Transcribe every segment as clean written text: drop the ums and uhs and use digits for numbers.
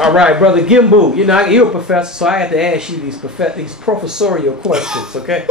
All right, brother Gimbu. You know, you're a professor, so I have to ask you these professorial questions, okay?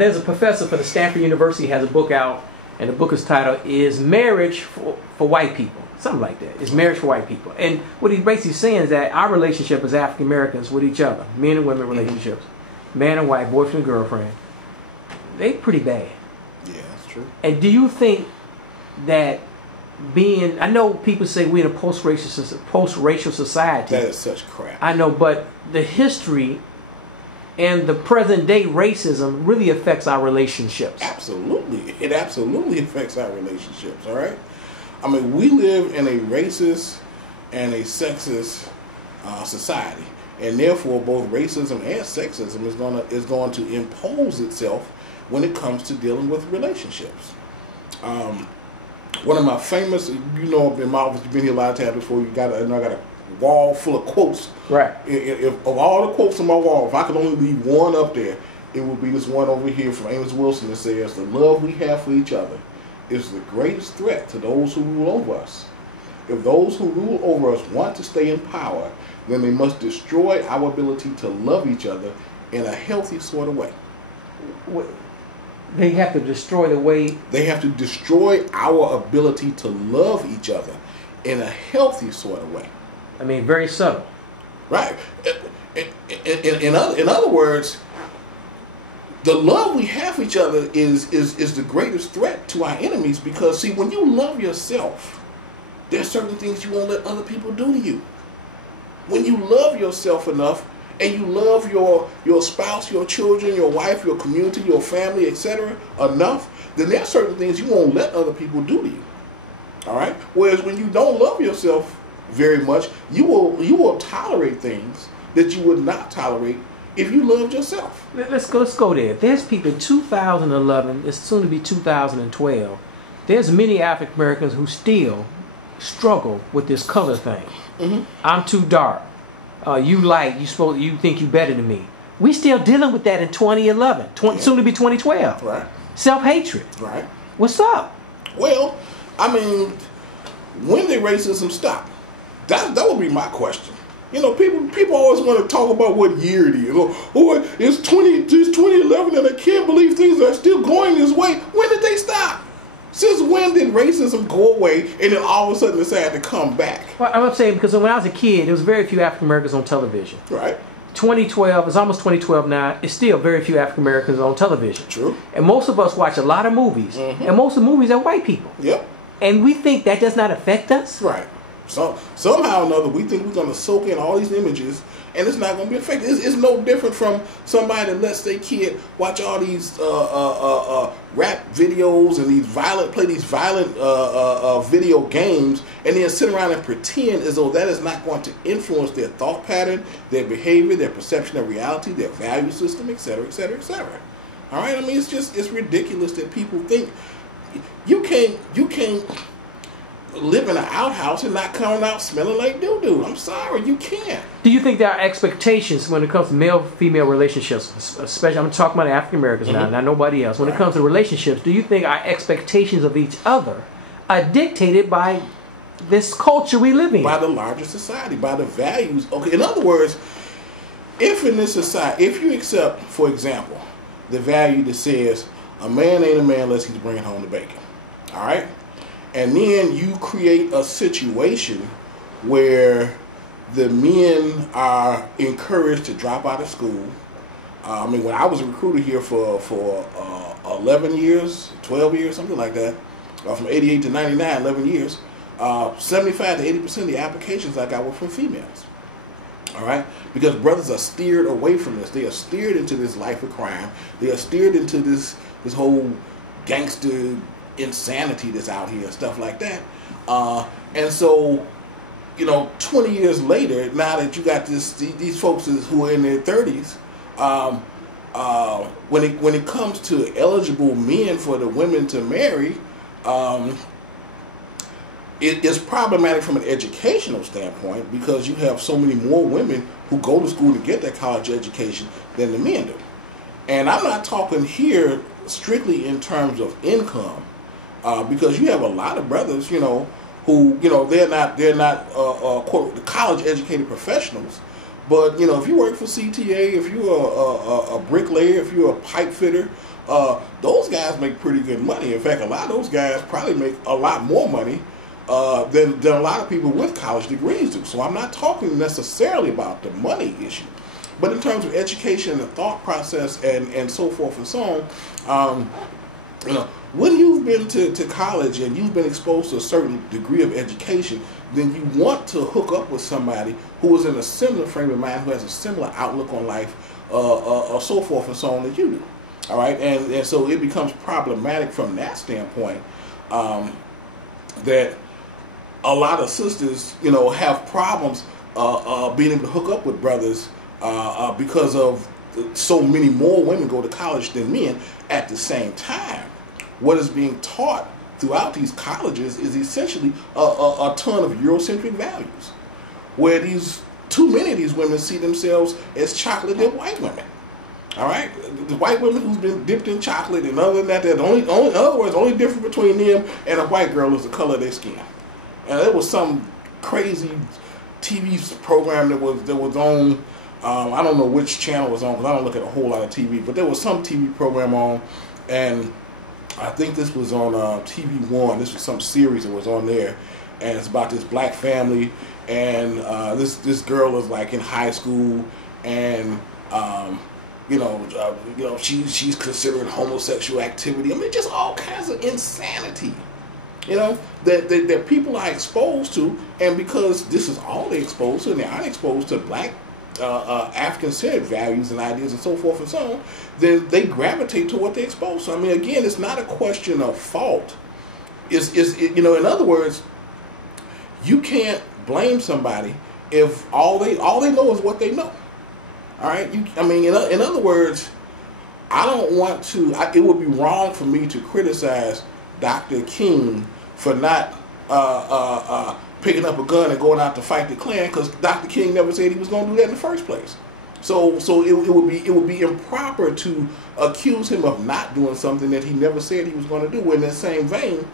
There's a professor from the Stanford University has a book out, and the book is titled "Is Marriage for White People?" Something like that. It's marriage for white people. And what he's basically saying is that our relationship as African Americans with each other, men and women relationships, man and wife, boyfriend and girlfriend, they pretty bad. Yeah, that's true. And do you think that I know people say we're in a post-racial society. That is such crap. I know, but the history and the present day racism really affects our relationships. Absolutely. It absolutely affects our relationships, all right? I mean, we live in a racist and a sexist society. And therefore, both racism and sexism is going to impose itself when it comes to dealing with relationships. One of my famous, you know, in my office, you've been here a lot of times before. I got a wall full of quotes. Right. If of all the quotes on my wall, if I could only leave one up there, it would be this one over here from Amos Wilson that says, "The love we have for each other is the greatest threat to those who rule over us. If those who rule over us want to stay in power, then they must destroy our ability to love each other in a healthy sort of way." They have to destroy the way... They have to destroy our ability to love each other in a healthy sort of way. I mean, very subtle. Right. In other words, the love we have for each other is the greatest threat to our enemies, because, see, when you love yourself, there's certain things you won't let other people do to you. When you love yourself enough, and you love your spouse, your children, your wife, your community, your family, etc. enough, then there are certain things you won't let other people do to you. All right? Whereas when you don't love yourself very much, you will tolerate things that you would not tolerate if you loved yourself. Let's go there. There's people in 2011, it's soon to be 2012, there's many African Americans who still struggle with this color thing. Mm-hmm. I'm too dark. You think you better than me. We still dealing with that in 2011, soon to be 2012. Right. Self-hatred. Right. What's up? Well, I mean, when did racism stop? That would be my question. You know, people always want to talk about what year it is. It's 2011 and I can't believe things are still going this way. When did they stop? Since when did racism go away and then all of a sudden decide to come back? Well, I'm saying because when I was a kid, there was very few African Americans on television. Right. 2012, it's almost 2012 now, it's still very few African Americans on television. True. And most of us watch a lot of movies. Mm-hmm. And most of the movies are white people. Yep. And we think that does not affect us? Right. So somehow or another, we think we're going to soak in all these images, and it's not going to be affected. It's no different from somebody that lets their kid watch all these rap videos and play these violent video games, and then sit around and pretend as though that is not going to influence their thought pattern, their behavior, their perception of reality, their value system, etc., etc., etc. All right. I mean, it's ridiculous that people think you can't live in an outhouse and not coming out smelling like doo-doo. I'm sorry, you can't. Do you think there are expectations when it comes to male-female relationships, especially, I'm talking about African Americans now, not nobody else. When it comes to relationships, do you think our expectations of each other are dictated by this culture we live in? By the larger society, by the values. Okay, in other words, if in this society, if you accept, for example, the value that says a man ain't a man unless he's bringing home the bacon, all right? And then you create a situation where the men are encouraged to drop out of school. I mean, when I was a recruiter here for 11 years, 12 years, something like that, from 88 to 99, 11 years, 75 to 80% of the applications I got were from females. All right? Because brothers are steered away from this. They are steered into this life of crime. They are steered into this whole gangster insanity that's out here and stuff like that. And so, you know, 20 years later, now that you got these folks who are in their 30s, when it comes to eligible men for the women to marry, it is problematic from an educational standpoint, because you have so many more women who go to school to get their college education than the men do. And I'm not talking here strictly in terms of income, because you have a lot of brothers, you know, who, you know, they're not quote the college educated professionals, but you know, if you work for CTA, if you're a bricklayer, if you're a pipe fitter, those guys make pretty good money. In fact, a lot of those guys probably make a lot more money than a lot of people with college degrees do. So I'm not talking necessarily about the money issue, but in terms of education and the thought process and so forth and so on. You know, when you've been to college and you've been exposed to a certain degree of education, then you want to hook up with somebody who is in a similar frame of mind, who has a similar outlook on life, or so forth and so on that you do. All right, and so it becomes problematic from that standpoint, that a lot of sisters, you know, have problems being able to hook up with brothers because of so many more women go to college than men. At the same time, what is being taught throughout these colleges is essentially a ton of Eurocentric values, where too many of these women see themselves as chocolate-dipped white women. All right, the white women who's been dipped in chocolate, and other than that, in other words, the only difference between them and a white girl is the color of their skin. And there was some crazy TV program that was on. I don't know which channel it was on because I don't look at a whole lot of TV, but there was some TV program on, and I think this was on TV One. This was some series that was on there, and it's about this black family, and this girl is like in high school, and she's considering homosexual activity. I mean, just all kinds of insanity, you know, that people are exposed to, and because this is all they're exposed to, and they aren't exposed to black African-centered values and ideas and so forth and so on, then they gravitate to what they're exposed to. I mean, again, it's not a question of fault. In other words, you can't blame somebody if all they know is what they know. All right. In other words, I don't want to. It would be wrong for me to criticize Dr. King for not picking up a gun and going out to fight the Klan, because Dr. King never said he was going to do that in the first place. So it would be improper to accuse him of not doing something that he never said he was going to do. In that same vein,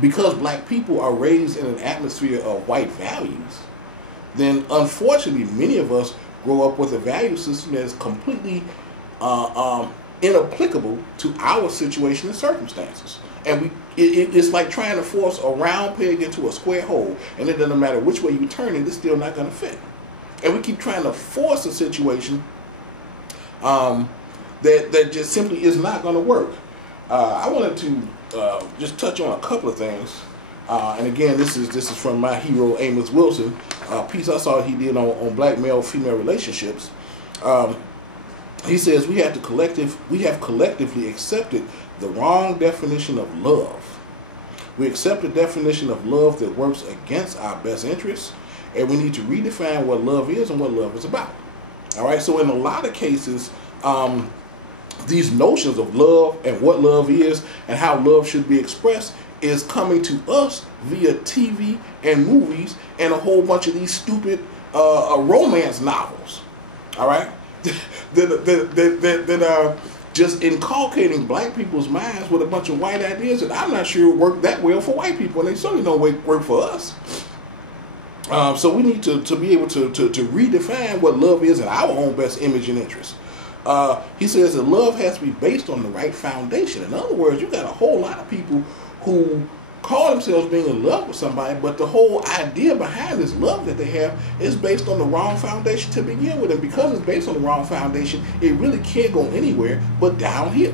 because black people are raised in an atmosphere of white values, then unfortunately many of us grow up with a value system that is completely inapplicable to our situation and circumstances. And it's like trying to force a round peg into a square hole, and it doesn't matter which way you turn it, it's still not going to fit. And we keep trying to force a situation that just simply is not going to work. I wanted to just touch on a couple of things. And again, this is from my hero Amos Wilson, a piece I saw he did on black male-female relationships. He says we have collectively accepted the wrong definition of love. We accept a definition of love that works against our best interests, and we need to redefine what love is and what love is about. All right. So in a lot of cases, these notions of love and what love is and how love should be expressed is coming to us via TV and movies and a whole bunch of these stupid romance novels. All right. that are just inculcating black people's minds with a bunch of white ideas that I'm not sure work that well for white people, and they certainly don't work for us. So we need to be able to redefine what love is in our own best image and interest. He says that love has to be based on the right foundation. In other words, you got a whole lot of people who call themselves being in love with somebody, but the whole idea behind this love that they have is based on the wrong foundation to begin with. And because it's based on the wrong foundation, it really can't go anywhere but downhill.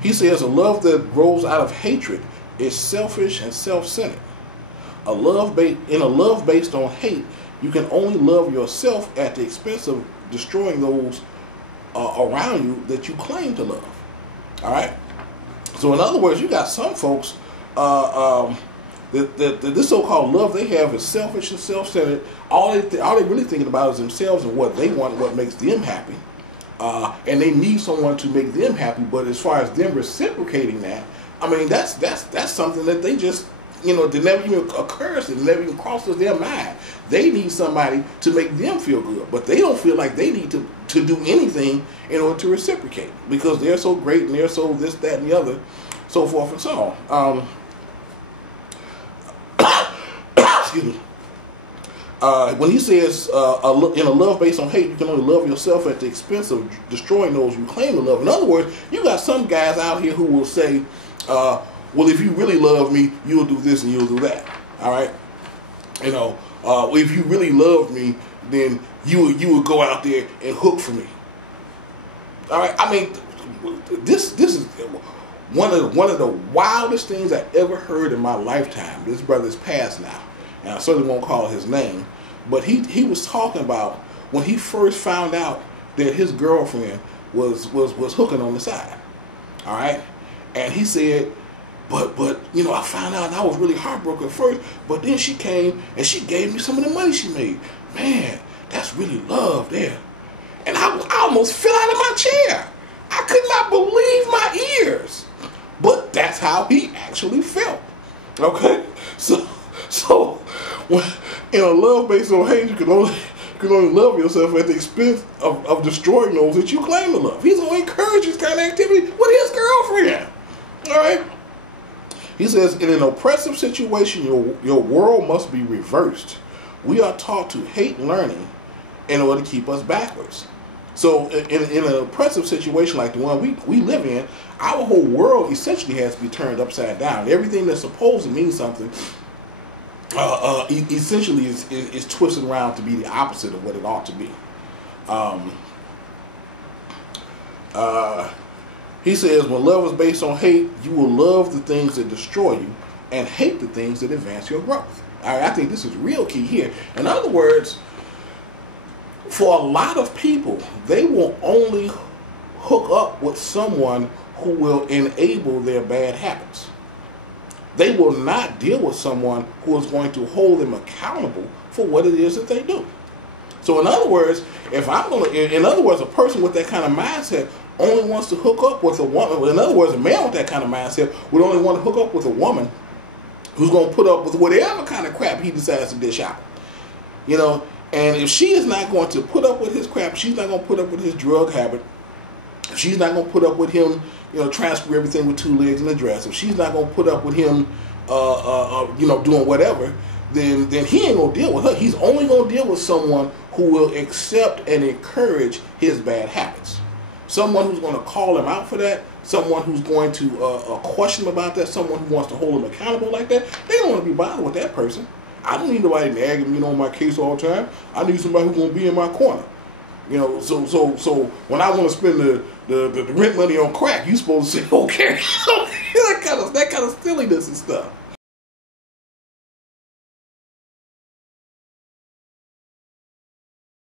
He says a love that grows out of hatred is selfish and self-centered. In a love based on hate, you can only love yourself at the expense of destroying those around you that you claim to love. All right? So in other words, you got some folks that this so-called love they have is selfish and self-centered. All they really thinking about is themselves and what they want, what makes them happy. And they need someone to make them happy. But as far as them reciprocating that, I mean, that's something that they just that never even occurs, it never even crosses their mind. They need somebody to make them feel good, but they don't feel like they need to do anything in order to reciprocate because they're so great and they're so this, that, and the other, so forth and so on. Excuse me. When he says, in a love based on hate, you can only love yourself at the expense of destroying those you claim to love. In other words, you got some guys out here who will say, well, if you really love me, you'll do this and you'll do that. All right? If you really love me, then you would go out there and hook for me. All right? I mean, this is one of the wildest things I ever heard in my lifetime. This brother's passed now, and I certainly won't call his name, but he was talking about when he first found out that his girlfriend was hooking on the side. All right? And he said, But I found out and I was really heartbroken at first, but then she came and she gave me some of the money she made. Man, that's really love there. And I almost fell out of my chair. I could not believe my ears. But that's how he actually felt. Okay? So when, in a love based on hate, you can only love yourself at the expense of destroying those that you claim to love. He's going to encourage this kind of activity with his girlfriend. All right? He says, in an oppressive situation, your world must be reversed. We are taught to hate learning in order to keep us backwards. So in an oppressive situation like the one we live in, our whole world essentially has to be turned upside down. Everything that's supposed to mean something essentially is twisted around to be the opposite of what it ought to be. He says, when love is based on hate, you will love the things that destroy you and hate the things that advance your growth. I think this is real key here. In other words, for a lot of people, they will only hook up with someone who will enable their bad habits. They will not deal with someone who is going to hold them accountable for what it is that they do. So in other words, a person with that kind of mindset only wants to hook up with a woman. In other words, a man with that kind of mindset would only want to hook up with a woman who's going to put up with whatever kind of crap he decides to dish out. And if she is not going to put up with his crap, she's not going to put up with his drug habit, if she's not going to put up with him, trying to screw everything with two legs in a dress, if she's not going to put up with him, doing whatever, then he ain't going to deal with her. He's only going to deal with someone who will accept and encourage his bad habits. Someone who's going to call him out for that, someone who's going to question him about that, someone who wants to hold him accountable like that. They don't want to be bothered with that person. I don't need nobody nagging me on my case all the time. I need somebody who's going to be in my corner. So when I want to spend the rent money on crack, you're supposed to say, okay, that kind of silliness and stuff.